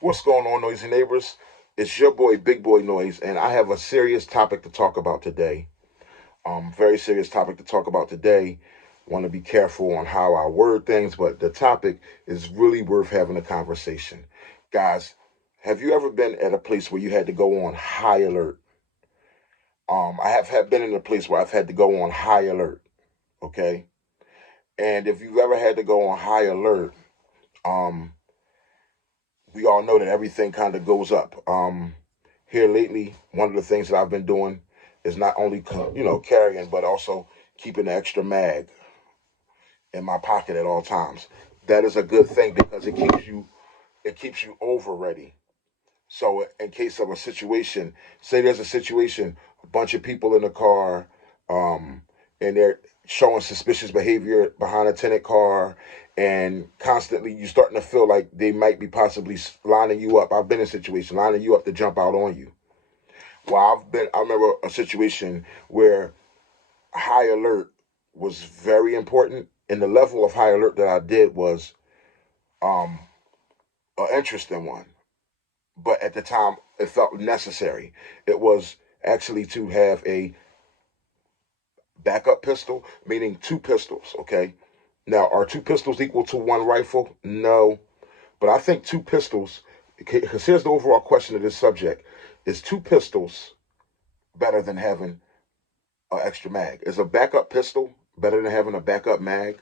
What's going on, noisy neighbors? It's your boy, Big Boy Noise, and I have a serious topic to talk about today. Very serious topic to talk about today. Want to be careful on how I word things, but the topic is really worth having a conversation. Guys, have you ever been at a place where you had to go on high alert? I have been in a place where I've had to go on high alert. Okay, and if you've ever had to go on high alert, um, we all know that everything kind of goes up. Here lately, one of the things that I've been doing is not only carrying, but also keeping the extra mag in my pocket at all times. That is a good thing because it keeps you over ready. So in case of a situation, say there's a situation, a bunch of people in the car, um, and they're showing suspicious behavior behind a tenant car, and constantly you starting to feel like they might be possibly lining you up. I've been in a situation lining you up to jump out on you. I remember a situation where high alert was very important, and the level of high alert that I did was um, an interesting one. But at the time, it felt necessary. It was actually to have a backup pistol, meaning two pistols. Okay. Now, are two pistols equal to one rifle? No, but I think two pistols. Because here's the overall question of this subject: is two pistols better than having an extra mag? Is a backup pistol better than having a backup mag?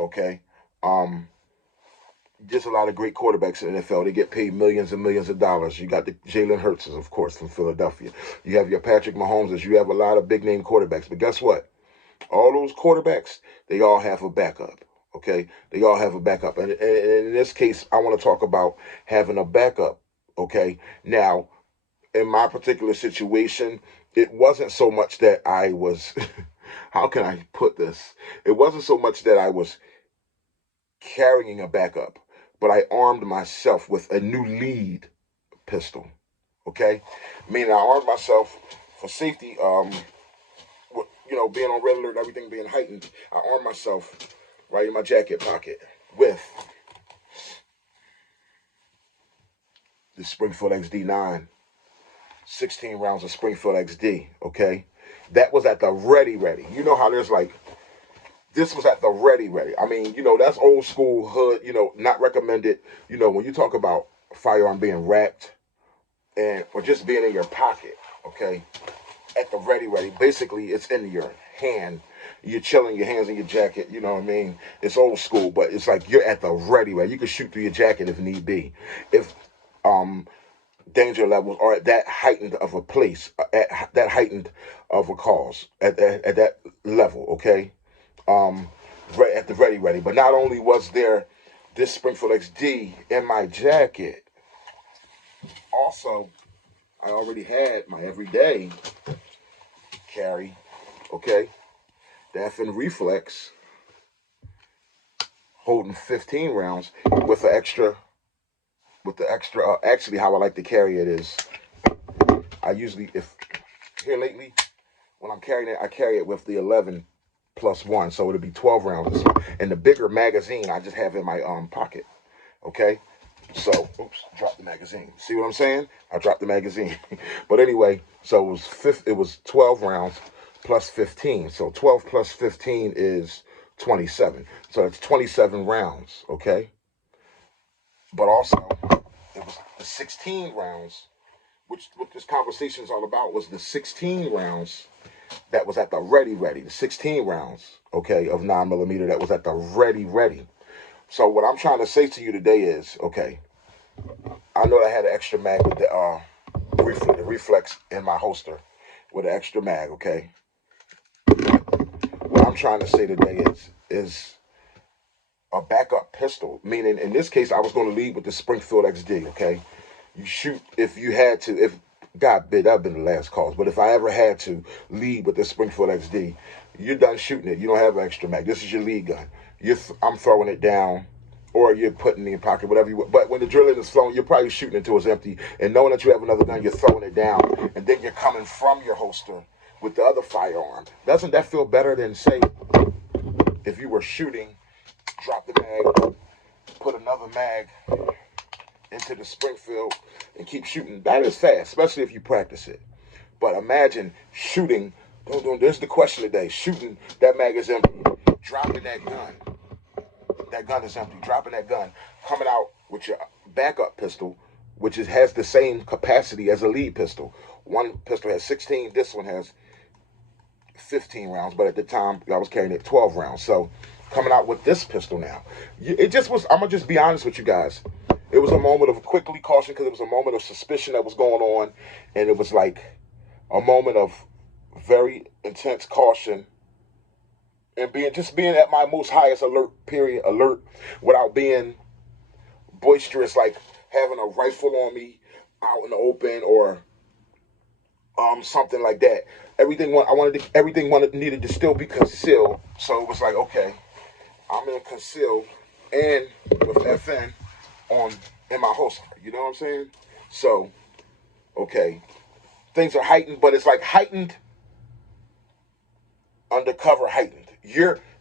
Okay. Um, just a lot of great quarterbacks in the NFL. They get paid millions and millions of dollars. You got the Jalen Hurtses, of course, from Philadelphia. You have your Patrick Mahomes. You have a lot of big name quarterbacks. But guess what? All those quarterbacks, they all have a backup. Okay, they all have a backup. And in this case, I want to talk about having a backup. Okay, now in my particular situation, it wasn't so much that I was. How can I put this? It wasn't so much that I was carrying a backup, but I armed myself with a new lead pistol. Okay, meaning I armed myself for safety. With, being on red alert, everything being heightened, I armed myself right in my jacket pocket with the Springfield XD9, 16 rounds of Springfield XD. Okay, that was at the ready, ready. You know how there's like this was at the ready, ready. I mean, that's old school hood, not recommended. When you talk about a firearm being wrapped and or just being in your pocket, okay, at the ready, ready. Basically, it's in your hand. You're chilling, your hands in your jacket. You know what I mean? It's old school, but it's like you're at the ready, ready. You can shoot through your jacket if need be. If um danger levels are at that heightened of a place, at that heightened of a cause, at that level, okay? um, at the ready, ready. But not only was there this Springfield XD in my jacket, also I already had my everyday carry, okay, the FN Reflex holding 15 rounds with the extra. Actually, how I like to carry it is I usually, if here lately, when I'm carrying it, I carry it with the 11 plus one, so it'll be 12 rounds. And the bigger magazine I just have in my pocket. Okay, so oops, dropped the magazine. See what I'm saying? I dropped the magazine. But anyway, so it was 12 rounds plus 15. So 12 plus 15 is 27. So it's 27 rounds. Okay, but also it was the 16 rounds. Which what this conversation is all about was the 16 rounds that was at the ready, ready. The 16 rounds, okay, of 9 millimeter that was at the ready, ready. So what I'm trying to say to you today is, okay, I know I had an extra mag with the reflex in my holster with an extra mag, okay. What I'm trying to say today is a backup pistol. Meaning, in this case, I was going to lead with the Springfield XD, okay. You shoot if you had to. If God bid, that'd been the last cause. But if I ever had to lead with the Springfield XD, you're done shooting it. You don't have an extra mag. This is your lead gun. I'm throwing it down, or you're putting it in your pocket, whatever you want. But when the drilling is flowing, you're probably shooting until it's empty. And knowing that you have another gun, you're throwing it down, and then you're coming from your holster with the other firearm. Doesn't that feel better than, say, if you were shooting, drop the mag, put another mag into the Springfield and keep shooting. That is fast, especially if you practice it. But imagine shooting. There's the question today. Shooting, that mag is empty. Dropping that gun. That gun is empty. Dropping that gun. Coming out with your backup pistol, which has the same capacity as a lead pistol. One pistol has 16. This one has 15 rounds. But at the time, I was carrying it 12 rounds. So coming out with this pistol now. It just was, I'm going to just be honest with you guys. It was a moment of quickly caution because it was a moment of suspicion that was going on. And it was like a moment of very intense caution and being at my most highest alert without being boisterous, like having a rifle on me out in the open or something like that. Everything needed to still be concealed. So it was like, okay, I'm in concealed and with FN in my holster. You know what I'm saying? So, okay, things are heightened, but it's like heightened, undercover heightened.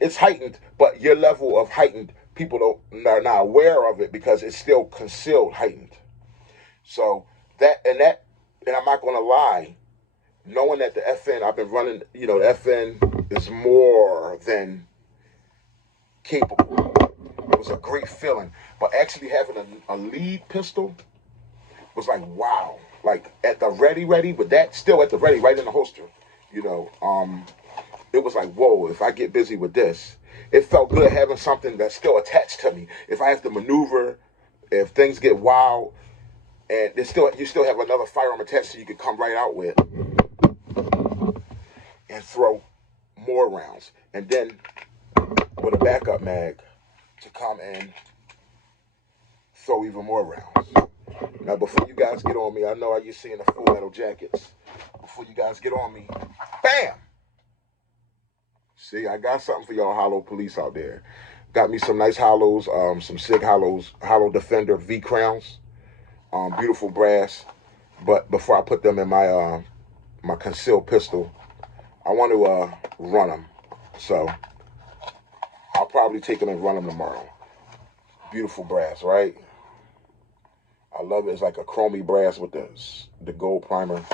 It's heightened, but your level of heightened, people are not aware of it because it's still concealed heightened. So and I'm not going to lie, knowing that the FN I've been running, the FN is more than capable. It was a great feeling, but actually having a lead pistol was like, wow, like at the ready, but that still at the ready, right in the holster, it was like, whoa, if I get busy with this, it felt good having something that's still attached to me. If I have to maneuver, if things get wild, and you still have another firearm attached so you could come right out with and throw more rounds. And then with a backup mag to come and throw even more rounds. Now, before you guys get on me, I know you're seeing the Full Metal jackets. Before you guys get on me, bam! See, I got something for y'all hollow police out there. Got me some nice hollows, some SIG hollows, Hollow Defender V crowns, beautiful brass. But before I put them in my my concealed pistol, I want to run them. So I'll probably take them and run them tomorrow. Beautiful brass, right? I love it. It's like a chromey brass with the gold primer.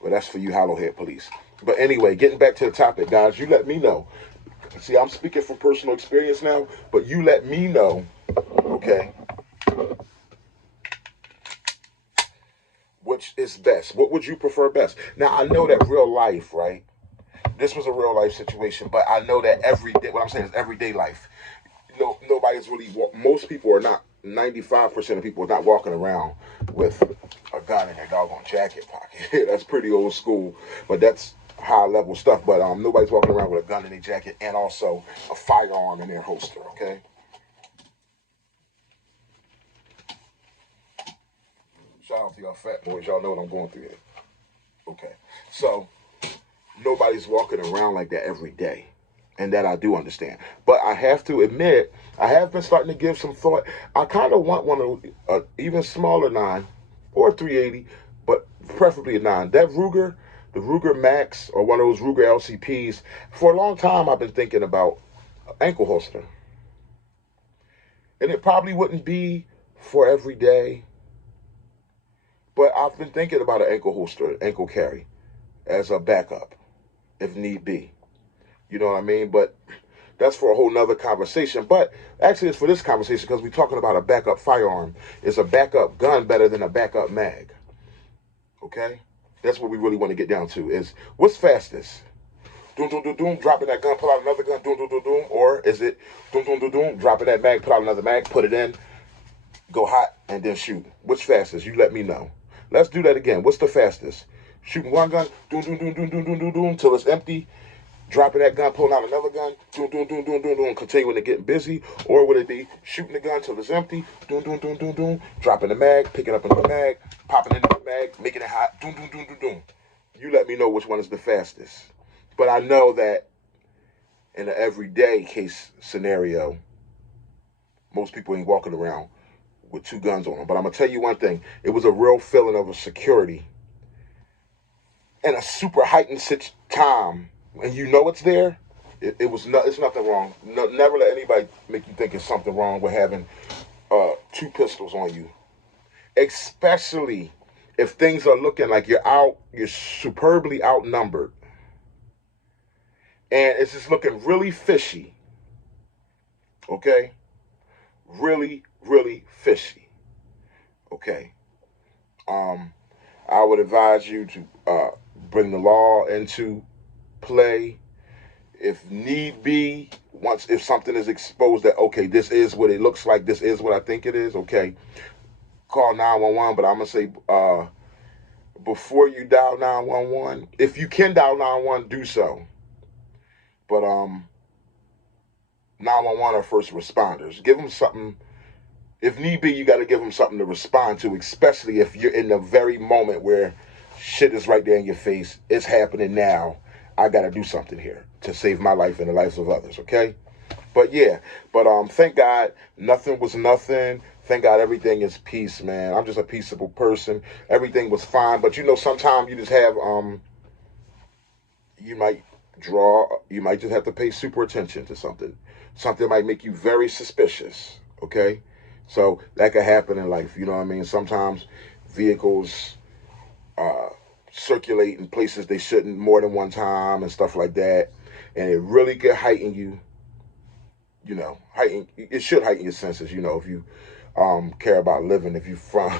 But that's for you hollow head police. But anyway, getting back to the topic, guys, you let me know. See, I'm speaking from personal experience now, but you let me know, okay, which is best. What would you prefer best? Now, I know that real life, right? This was a real life situation, but I know that what I'm saying is everyday life. Nobody's really, most people are not, 95% of people are not walking around with a gun in their doggone jacket pocket. That's pretty old school, but that's high level stuff. But nobody's walking around with a gun in their jacket and also a firearm in their holster, okay? Shout out to y'all fat boys. Y'all know what I'm going through here. Okay. So nobody's walking around like that every day. And that I do understand. But I have to admit, I have been starting to give some thought. I kind of want one of even smaller 9 or 380, but preferably a 9. That Ruger, the Ruger Max or one of those Ruger LCPs, for a long time I've been thinking about ankle holster. And it probably wouldn't be for every day, but I've been thinking about an ankle holster, ankle carry, as a backup, if need be. You know what I mean? But that's for a whole nother conversation. But actually, it's for this conversation because we're talking about a backup firearm. Is a backup gun better than a backup mag? Okay? That's what we really want to get down to is what's fastest? Doom, doom, doom, doom, dropping that gun, pull out another gun, doom, doom, doom, doom. Or is it doom, doom, doom, doom, dropping that mag, pull out another mag, put it in, go hot, and then shoot? What's fastest? You let me know. Let's do that again. What's the fastest? Shooting one gun, doom, doom, doom, doom, doom, doom, doom, doom, till it's empty. Dropping that gun, pulling out another gun, doom, doom, doom, doom, doom, doom, continuing to get busy? Or would it be shooting the gun till it's empty, doom, doom, doom, doom, doom, dropping the mag, picking up another mag, popping into the mag, making it hot, doom, doom, doom, doom, doom? You let me know which one is the fastest. But I know that in an everyday case scenario, most people ain't walking around with 2 guns on them. But I'm going to tell you one thing. It was a real feeling of a security and a super heightened time. And you know it's there, it's nothing wrong. No, never let anybody make you think it's something wrong with having 2 pistols on you. especially if things are looking like you're superbly outnumbered, and it's just looking really fishy. Okay, really, really fishy. Okay. Um, I would advise you to bring the law into play if need be. Once if something is exposed that okay, this is what it looks like, this is what I think it is. Okay, call 911. But I'm gonna say before you dial 911, if you can dial 911, do so. But 911 are first responders. Give them something. If need be, you got to give them something to respond to, especially if you're in the very moment where shit is right there in your face. It's happening now. I got to do something here to save my life and the lives of others, okay? But yeah, but thank God nothing was nothing. Thank God everything is peace, man. I'm just a peaceable person. Everything was fine, but you know sometimes you just have you might you might just have to pay super attention to something. Something might make you very suspicious, okay? So that could happen in life, you know what I mean? Sometimes vehicles uh, circulate in places they shouldn't more than one time and stuff like that. And it really could heighten you, it should heighten your senses, if you care about living, if you from,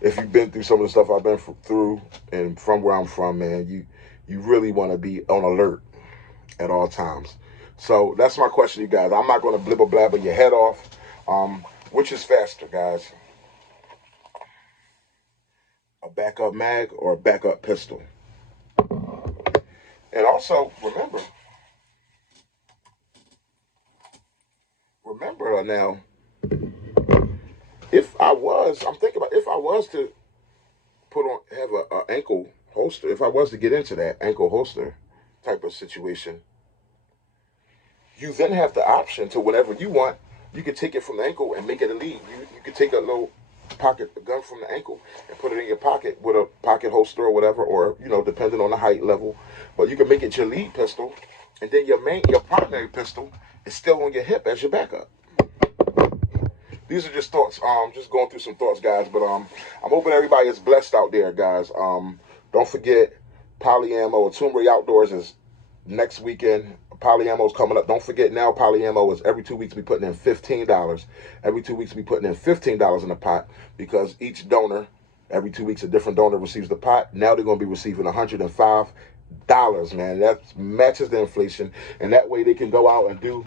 if you've been through some of the stuff I've been through and from where I'm from, man, you really want to be on alert at all times. So that's my question to you guys. I'm not going to blibber blabber your head off. Which is faster, guys? A backup mag or a backup pistol? And also, remember now, I'm thinking about if I was to have a ankle holster, if I was to get into that ankle holster type of situation, you then have the option to whenever you want, you can take it from the ankle and make it a lead. You could take a little pocket gun from the ankle and put it in your pocket with a pocket holster or whatever, or depending on the height level. But you can make it your lead pistol, and then your primary pistol is still on your hip as your backup. These are just thoughts. Just going through some thoughts, guys. But I'm hoping everybody is blessed out there, guys. Don't forget, Polyammo Tumbre Outdoors is next weekend. Polyammo's coming up. Don't forget now, Polyammo is every 2 weeks we putting in $15. Every 2 weeks we putting in $15 in the pot because each donor, every 2 weeks a different donor receives the pot. Now they're going to be receiving $105, man. That matches the inflation, and that way they can go out and do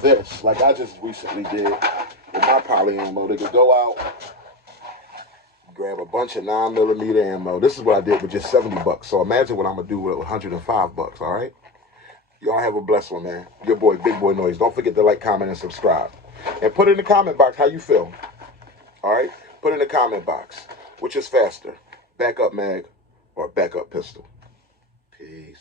this like I just recently did with my Polyammo. They could go out, grab a bunch of 9mm ammo. This is what I did with just $70. So imagine what I'm gonna do with $105. All right. Y'all have a blessed one, man. Your boy, Big Boy Noise. Don't forget to like, comment, and subscribe. And put in the comment box how you feel. All right? Put in the comment box. Which is faster, backup mag or backup pistol? Peace.